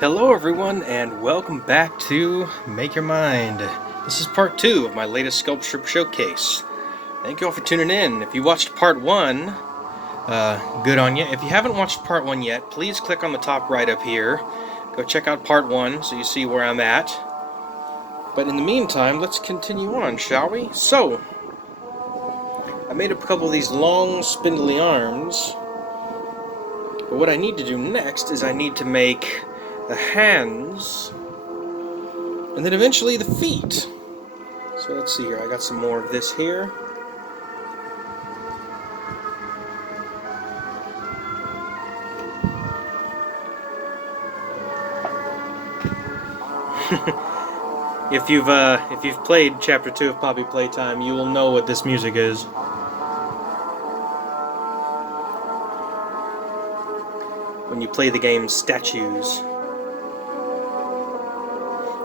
Hello everyone and welcome back to Make Your Mind. This is part 2 of my latest sculpture showcase. Thank you all for tuning in. If you watched part 1, good on you. If you haven't watched part 1 yet, please click on the top right up here. Go check out part 1 so you see where I'm at. But in the meantime, let's continue on, shall we? So, I made up a couple of these long spindly arms. But what I need to do next is I need to make the hands, and then eventually the feet. So let's see here, I got some more of this here. If you've played Chapter 2 of Poppy Playtime, you will know what this music is. When you play the game Statues,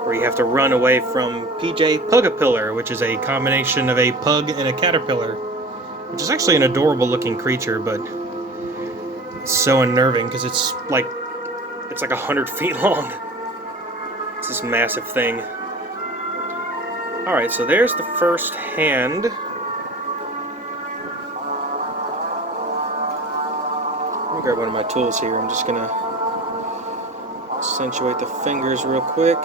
where you have to run away from PJ Pugapillar, which is a combination of a pug and a caterpillar, which is actually an adorable looking creature, but it's so unnerving because it's like 100 feet long. It's this massive thing. Alright, so there's the first hand. Let me grab one of my tools here. I'm just gonna accentuate the fingers real quick.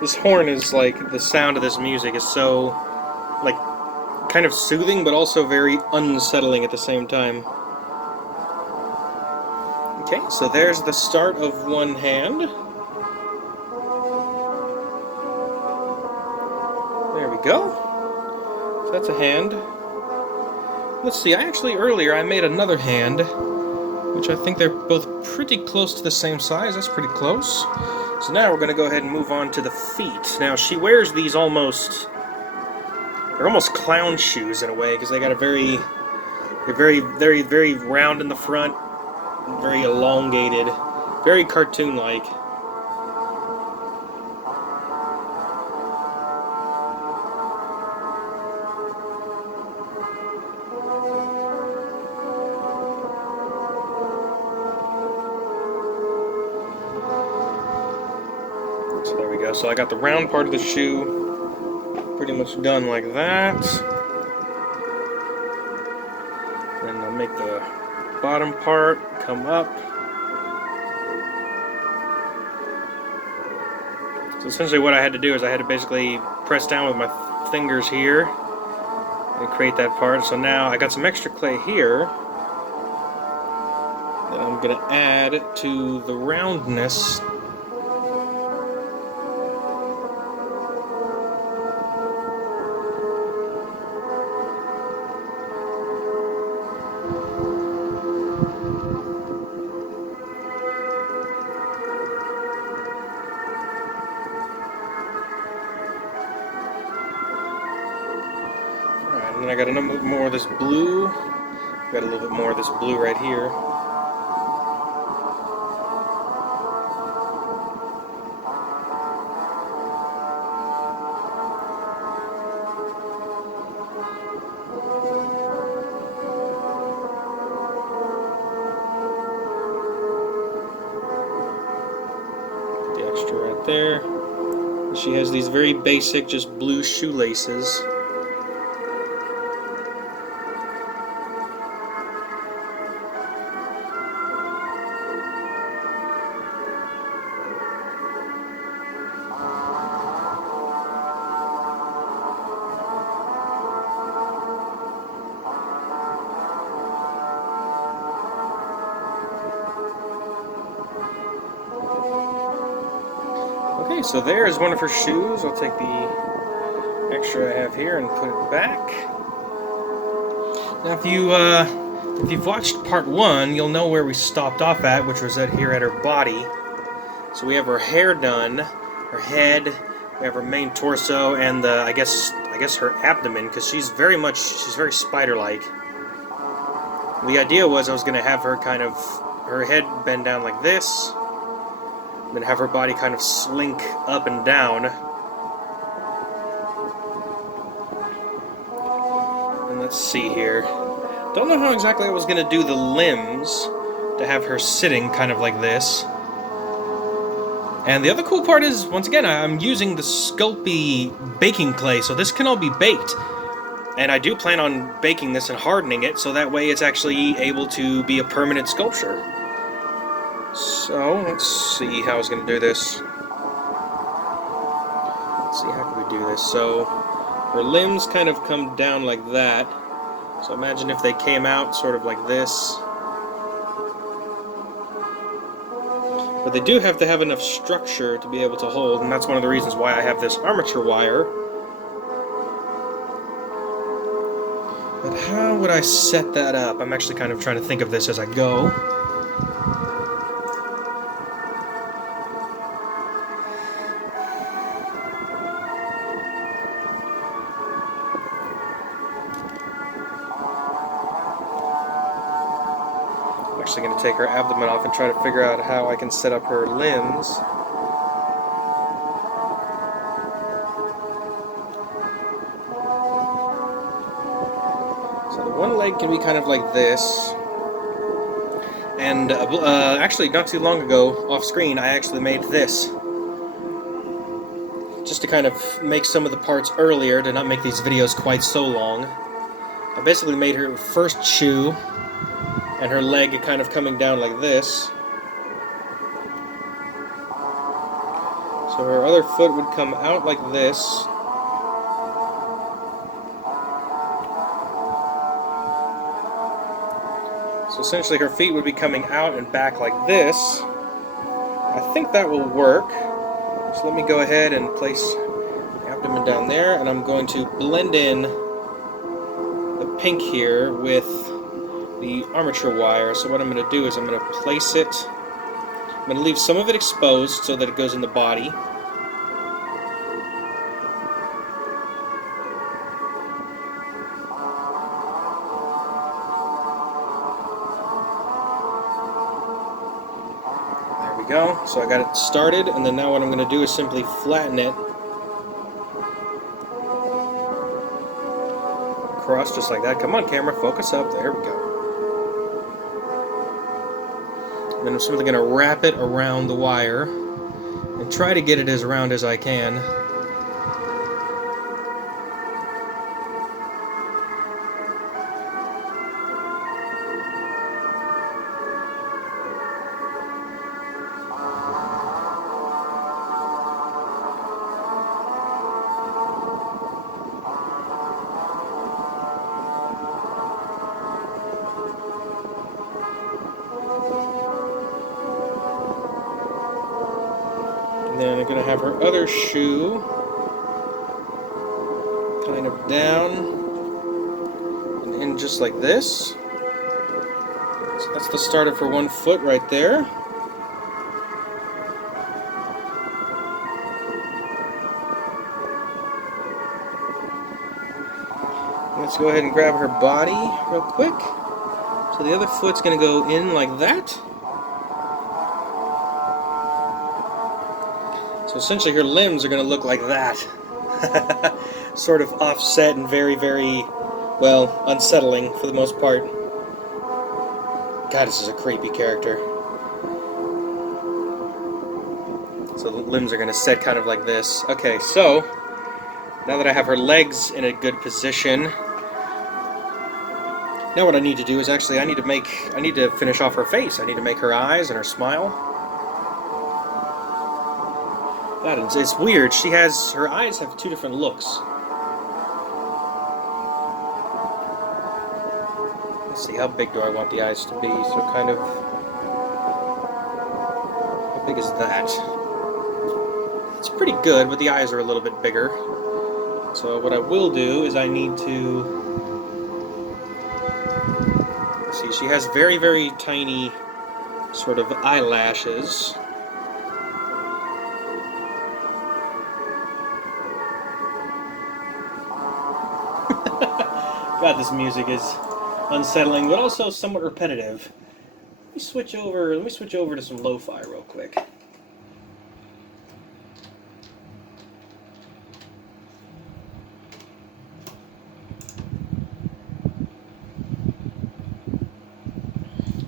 This horn is like, the sound of this music is so, like, kind of soothing, but also very unsettling at the same time. Okay, so there's the start of one hand. There we go. So that's a hand. Let's see, earlier I made another hand, which I think they're both pretty close to the same size. That's pretty close. So now we're going to go ahead and move on to the feet. Now she wears these they're almost clown shoes in a way, because they got they're very round in the front, very elongated, very cartoon-like. So there we go. So I got the round part of the shoe pretty much done like that. Then I'll make the bottom part come up. So essentially what I had to do is I had to basically press down with my fingers here and create that part. So now I got some extra clay here that I'm going to add to the roundness. And then I got a little bit more of this blue. Got a little bit more of this blue right here. The extra right there. She has these very basic, just blue shoelaces. Okay, so there's one of her shoes. I'll take the extra I have here and put it back. Now, if you've watched part 1, you'll know where we stopped off at, which was here at her body. So we have her hair done, her head, we have her main torso, and I guess her abdomen, because she's very spider-like. The idea was I was going to have her kind of, her head bend down like this, then have her body kind of slink up and down. And let's see here. Don't know how exactly I was going to do the limbs to have her sitting kind of like this. And the other cool part is, once again, I'm using the Sculpting baking clay, so this can all be baked. And I do plan on baking this and hardening it, so that way it's actually able to be a permanent sculpture. So, let's see how I was going to do this. Let's see, how can we do this? So, her limbs kind of come down like that. So imagine if they came out sort of like this. But they do have to have enough structure to be able to hold, and that's one of the reasons why I have this armature wire. But how would I set that up? I'm actually kind of trying to think of this as I go. I'm actually going to take her abdomen off and try to figure out how I can set up her limbs. So the one leg can be kind of like this. And actually, not too long ago, off screen, I actually made this. Just to kind of make some of the parts earlier, to not make these videos quite so long. I basically made her first shoe, and her leg kind of coming down like this. So her other foot would come out like this. So essentially her feet would be coming out and back like this. I think that will work. So let me go ahead and place the abdomen down there, and I'm going to blend in the pink here with the armature wire. So what I'm going to do is I'm going to place it, I'm going to leave some of it exposed so that it goes in the body. There we go. So I got it started, and then now what I'm going to do is simply flatten it across just like that. Come on, camera, focus up. There we go. And then I'm simply going to wrap it around the wire and try to get it as round as I can. Then I'm going to have her other shoe kind of down and in just like this. So that's the start of her one foot right there. Let's go ahead and grab her body real quick. So the other foot's going to go in like that. So essentially her limbs are going to look like that. Sort of offset and very, very, well, unsettling for the most part. God, this is a creepy character. So the limbs are going to set kind of like this. Okay, so now that I have her legs in a good position, now what I need to do is actually I need to finish off her face. I need to make her eyes and her smile. God, it's weird. Her eyes have two different looks. Let's see, how big do I want the eyes to be? So kind of, how big is that? It's pretty good, but the eyes are a little bit bigger. So what I will do is I need to, see, she has very, very tiny sort of eyelashes. God, this music is unsettling, but also somewhat repetitive. Let me switch over to some lo-fi real quick.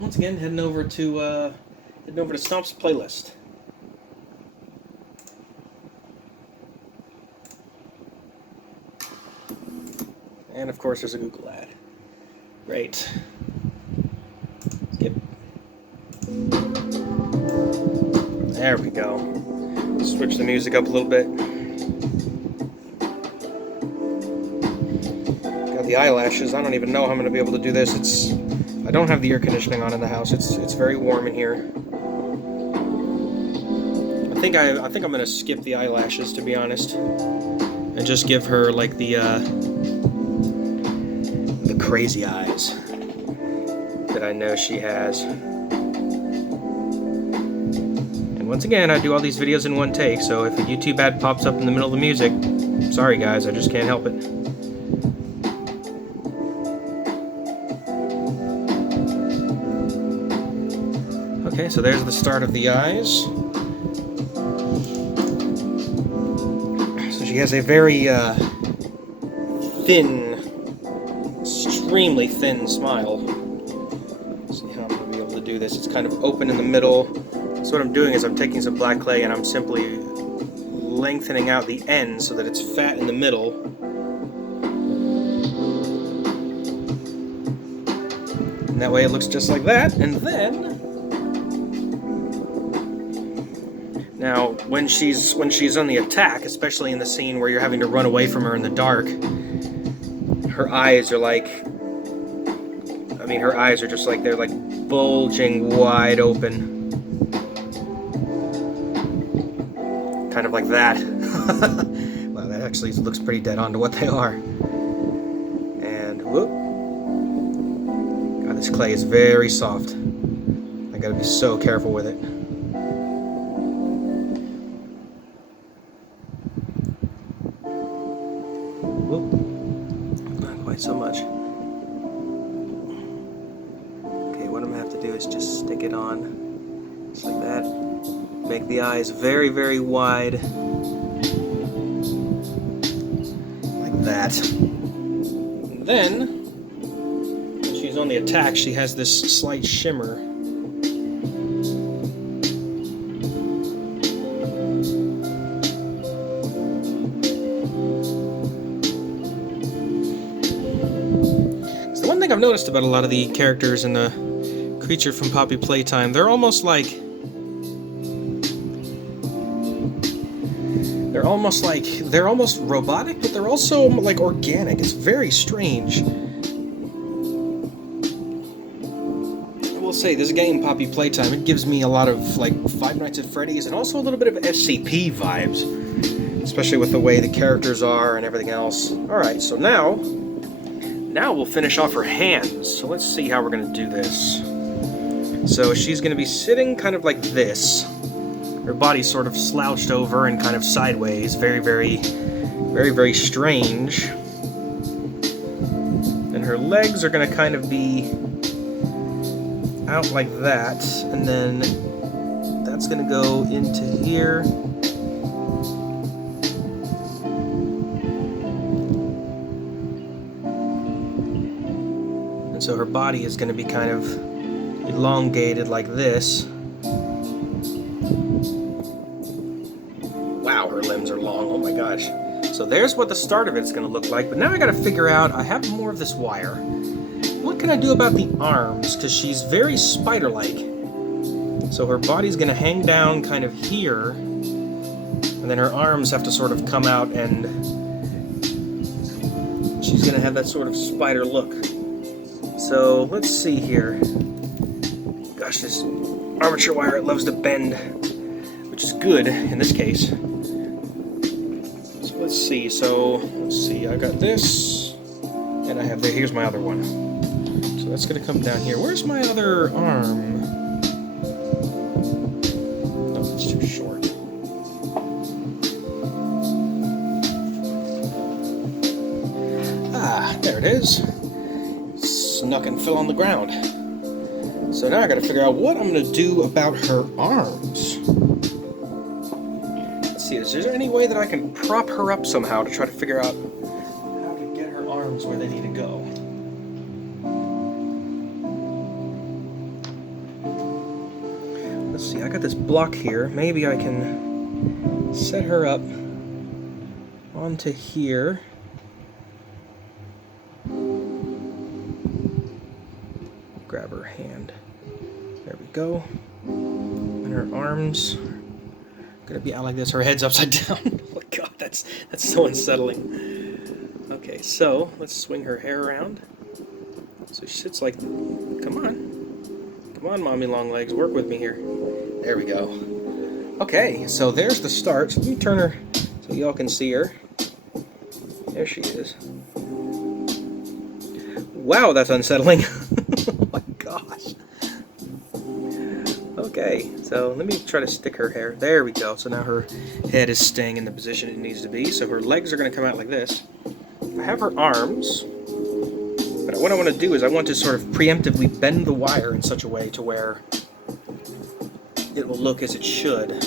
Once again, heading over to Stomp's playlist. And of course, there's a Google ad. Great. Skip. There we go. Switch the music up a little bit. Got the eyelashes. I don't even know how I'm going to be able to do this. I don't have the air conditioning on in the house. It's very warm in here. I think I'm going to skip the eyelashes, to be honest, and just give her like the crazy eyes that I know she has. And once again, I do all these videos in one take, so if a YouTube ad pops up in the middle of the music, sorry guys, I just can't help it. Okay, so there's the start of the eyes. So she has a very thin, extremely thin smile. Let's see how I'm going to be able to do this. It's kind of open in the middle. So what I'm doing is I'm taking some black clay and I'm simply lengthening out the end so that it's fat in the middle. And that way it looks just like that. And then, now when she's on the attack, especially in the scene where you're having to run away from her in the dark, her eyes are like, her eyes are just like, they're like bulging wide open. Kind of like that. Wow, that actually looks pretty dead on to what they are. And whoop. God, this clay is very soft. I gotta be so careful with it. Whoop. Not quite so much. What I'm going to have to do is just stick it on, just like that. Make the eyes very, very wide, like that. And then, when she's on the attack, she has this slight shimmer. So the one thing I've noticed about a lot of the characters in the Creature from Poppy Playtime, they're almost robotic, but they're also like organic. It's very strange. I will say, this game, Poppy Playtime, it gives me a lot of like Five Nights at Freddy's and also a little bit of SCP vibes, especially with the way the characters are and everything else. Alright, so now we'll finish off her hands. So let's see how we're going to do this. So she's going to be sitting kind of like this. Her body's sort of slouched over and kind of sideways. Very, very, very, very strange. And her legs are going to kind of be out like that. And then that's going to go into here. And so her body is going to be kind of elongated like this. Wow, her limbs are long. Oh my gosh. So there's what the start of it's going to look like. But now I got to figure out, I have more of this wire. What can I do about the arms? Because she's very spider-like. So her body's going to hang down kind of here. And then her arms have to sort of come out and she's going to have that sort of spider look. So let's see here. Gosh, this armature wire, it loves to bend, which is good in this case. So let's see. I got this, and I have there. Here's my other one. So that's gonna come down here. Where's my other arm? Oh, it's too short. Ah, There it is. Snuck and fell on the ground. So now I gotta figure out what I'm gonna do about her arms. Let's see, is there any way that I can prop her up somehow to try to figure out how to get her arms where they need to go? Let's see, I got this block here. Maybe I can set her up onto here. Grab her hand. There we go. And her arms are gonna be out like this. Her head's upside down. Oh my god, that's so unsettling. Okay, so let's swing her hair around. So she sits like, come on, mommy long legs, work with me here. There we go. Okay, so there's the start. So let me turn her so y'all can see her. There she is. Wow, that's unsettling. Oh my gosh. Okay, so let me try to stick her hair. There we go. So now her head is staying in the position it needs to be. So her legs are going to come out like this. I have her arms, but what I want to do is I want to sort of preemptively bend the wire in such a way to where it will look as it should.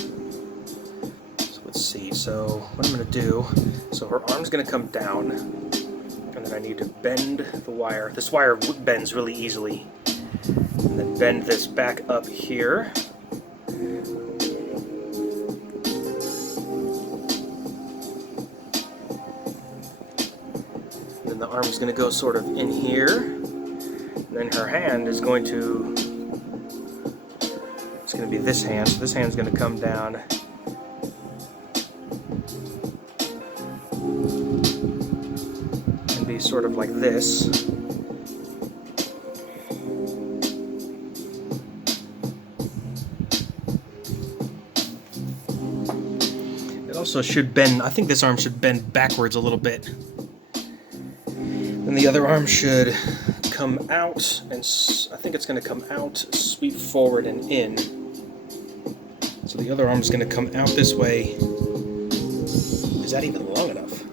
So let's see. So what I'm going to do, so her arm's going to come down, and then I need to bend the wire. This wire bends really easily. And then bend this back up here. And then the arm is going to go sort of in here. And then her hand is going to, it's going to be this hand. So this hand's going to come down. And be sort of like this. Also should bend, I think this arm should bend backwards a little bit. And the other arm should come out, and I think it's going to come out, sweep forward and in. So the other arm is going to come out this way. Is that even long enough?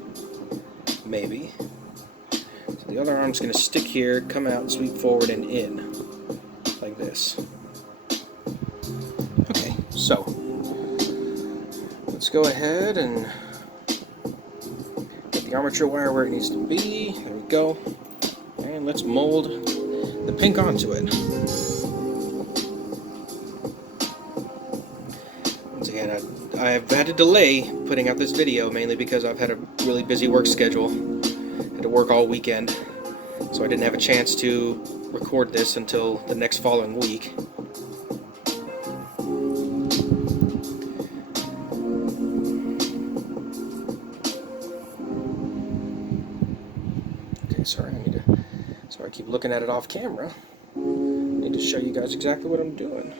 Maybe. So the other arm is going to stick here, come out, sweep forward and in. Like this. Okay, so let's go ahead and get the armature wire where it needs to be. There we go. And let's mold the pink onto it. Once again, I've had to delay putting out this video mainly because I've had a really busy work schedule. Had to work all weekend, so I didn't have a chance to record this until the next following week. Sorry, I keep looking at it off camera. I need to show you guys exactly what I'm doing.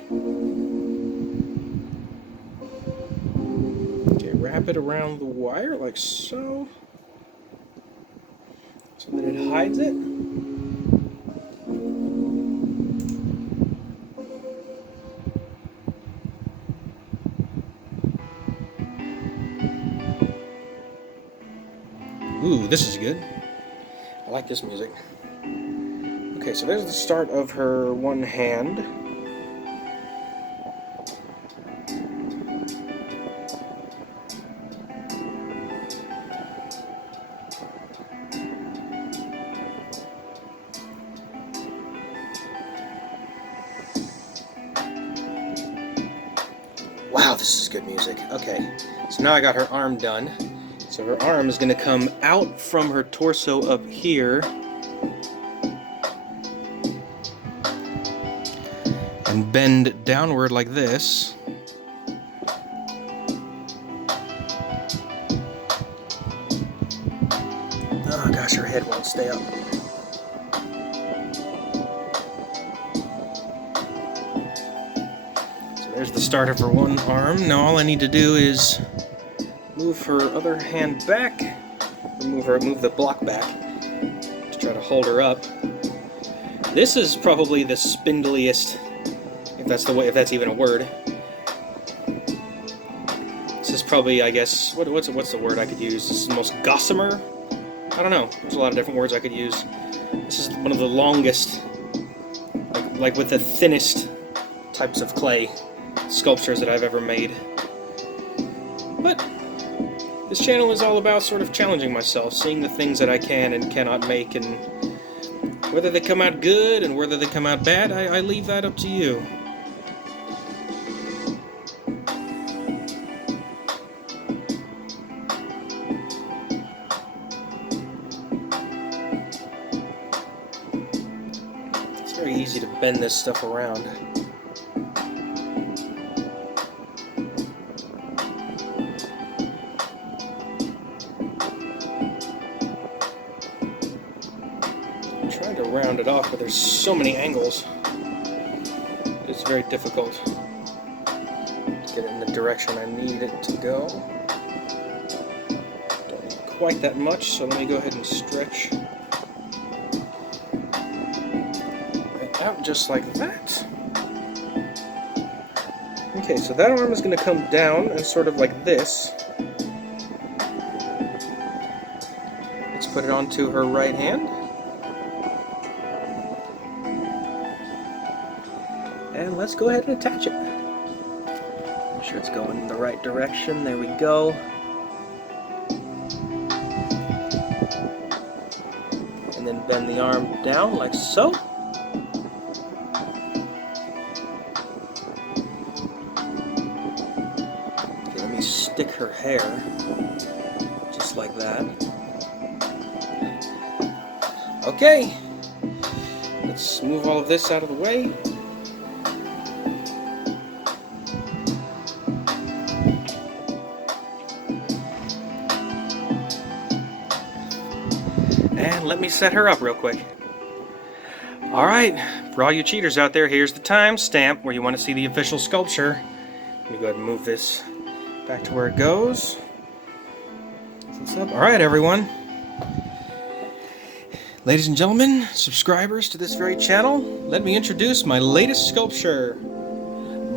Okay, wrap it around the wire like so. So that it hides it. Ooh, this is good. I like this music. Okay, so there's the start of her one hand. Wow, this is good music. Okay, so now I got her arm done. So her arm is going to come out from her torso up here and bend downward like this. Oh gosh, her head won't stay up. So there's the start of her one arm. Now all I need to do is move her other hand back, move the block back to try to hold her up. This is probably the spindliest, if that's even a word. This is probably, I guess, what's the word I could use? This is the most gossamer I don't know. There's a lot of different words I could use. This is one of the longest, like with the thinnest types of clay sculptures that I've ever made. But this channel is all about sort of challenging myself, seeing the things that I can and cannot make, and whether they come out good and whether they come out bad, I leave that up to you. It's very easy to bend this stuff around. Trying to round it off, but there's so many angles. It's very difficult to get it in the direction I need it to go. Don't need quite that much, so let me go ahead and stretch it out just like that. Okay, so that arm is going to come down and sort of like this. Let's put it onto her right hand. And let's go ahead and attach it. Make sure it's going in the right direction. There we go. And then bend the arm down like so. Okay, let me stick her hair just like that. Okay. Let's move all of this out of the way. And let me set her up real quick. Alright, for all you cheaters out there, here's the timestamp where you want to see the official sculpture. Let me go ahead and move this back to where it goes. Alright, everyone. Ladies and gentlemen, subscribers to this very channel, let me introduce my latest sculpture,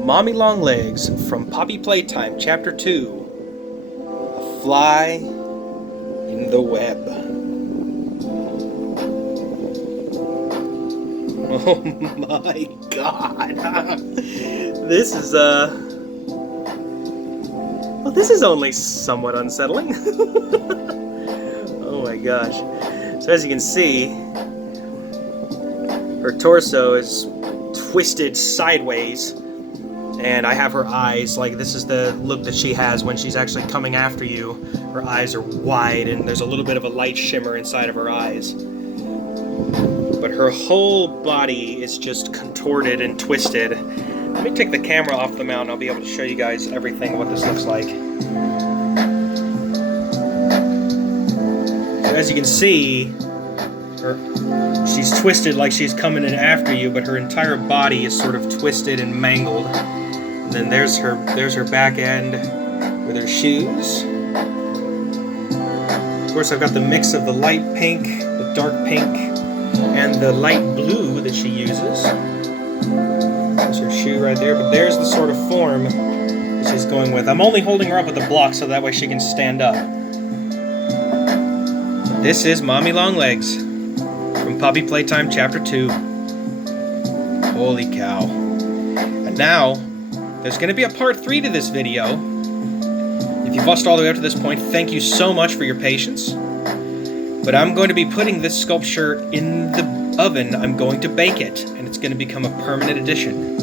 Mommy Longlegs from Poppy Playtime, Chapter 2, A Fly in the Web. Oh my god. This is, well, this is only somewhat unsettling. Oh my gosh. So as you can see, her torso is twisted sideways, and I have her eyes, like this is the look that she has when she's actually coming after you. Her eyes are wide, and there's a little bit of a light shimmer inside of her eyes. But her whole body is just contorted and twisted. Let me take the camera off the mount and I'll be able to show you guys everything what this looks like. So as you can see, she's twisted like she's coming in after you, but her entire body is sort of twisted and mangled. And then there's her back end with her shoes. Of course, I've got the mix of the light pink, the dark pink, and the light blue that she uses. There's her shoe right there, but there's the sort of form that she's going with. I'm only holding her up with the block so that way she can stand up. This is Mommy Longlegs from Poppy Playtime Chapter 2. Holy cow. And now, there's going to be a part 3 to this video. If you've watched all the way up to this point, thank you so much for your patience. But I'm going to be putting this sculpture in the oven. I'm going to bake it, and it's going to become a permanent addition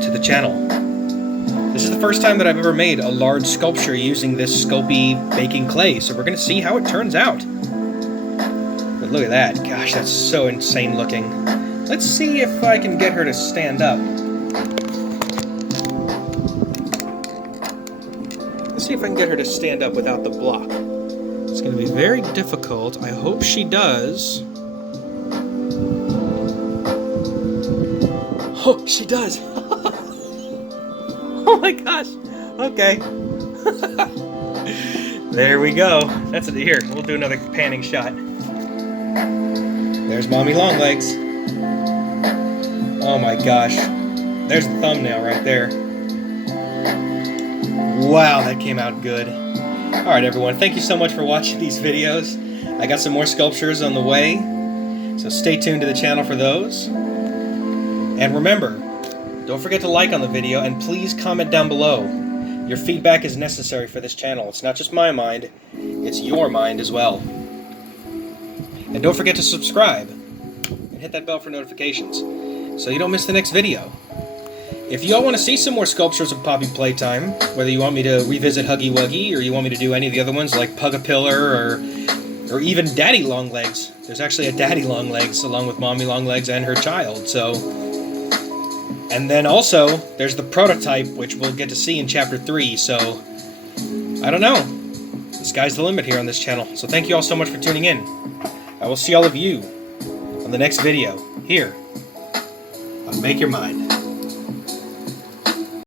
to the channel. This is the first time that I've ever made a large sculpture using this Sculpey baking clay, so we're going to see how it turns out. But look at that. Gosh, that's so insane looking. Let's see if I can get her to stand up. Let's see if I can get her to stand up without the block. It's going to be very difficult. I hope she does. Oh, she does. Oh my gosh. Okay. There we go. That's it. Here, we'll do another panning shot. There's Mommy Longlegs. Oh my gosh. There's the thumbnail right there. Wow, that came out good. Alright everyone, thank you so much for watching these videos. I got some more sculptures on the way, so stay tuned to the channel for those. And remember, don't forget to like on the video, and please comment down below. Your feedback is necessary for this channel. It's not just my mind, it's your mind as well. And don't forget to subscribe, and hit that bell for notifications, so you don't miss the next video. If you all want to see some more sculptures of Poppy Playtime, whether you want me to revisit Huggy Wuggy, or you want me to do any of the other ones like Pug-a-Pillar, or even Daddy Longlegs. There's actually a Daddy Longlegs along with Mommy Longlegs and her child, so... And then also, there's the prototype, which we'll get to see in Chapter 3, so... I don't know. The sky's the limit here on this channel, so thank you all so much for tuning in. I will see all of you on the next video, here on Make Your Mind.